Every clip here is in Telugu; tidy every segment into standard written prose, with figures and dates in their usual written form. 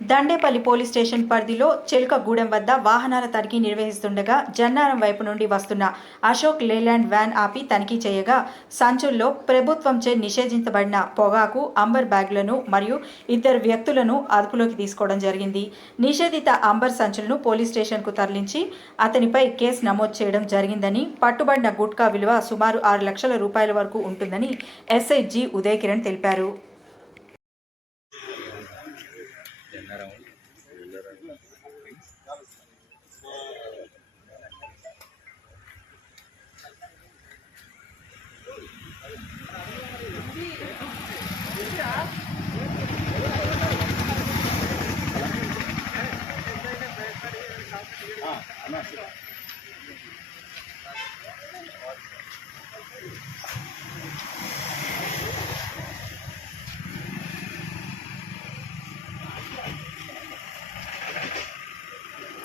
దండేపల్లి పోలీస్ స్టేషన్ పరిధిలో చెలుకగూడెం వద్ద వాహనాల తనిఖీ నిర్వహిస్తుండగా జన్నారం వైపు నుండి వస్తున్న అశోక్ లేలాండ్ వ్యాన్ ఆపి తనిఖీ చేయగా సంచుల్లో ప్రభుత్వంచే నిషేధించబడిన పొగాకు అంబర్ బ్యాగులను మరియు ఇద్దరు వ్యక్తులను అదుపులోకి తీసుకోవడం జరిగింది. నిషేధిత అంబర్ సంచులను పోలీస్ స్టేషన్కు తరలించి అతనిపై కేసు నమోదు చేయడం జరిగిందని, పట్టుబడిన గుట్కా విలువ సుమారు 6 లక్షల రూపాయల వరకు ఉంటుందని ఎస్ఐ జి ఉదయ్ కిరణ్ తెలిపారు.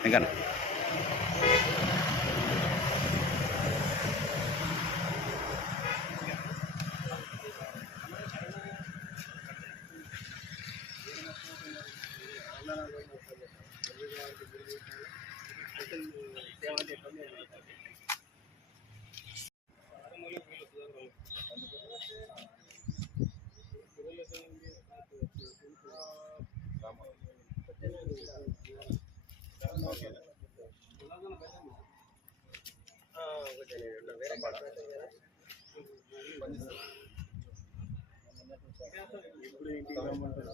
ఇంకా ఇప్పుడు ఇంటికి రమ్మంటారు.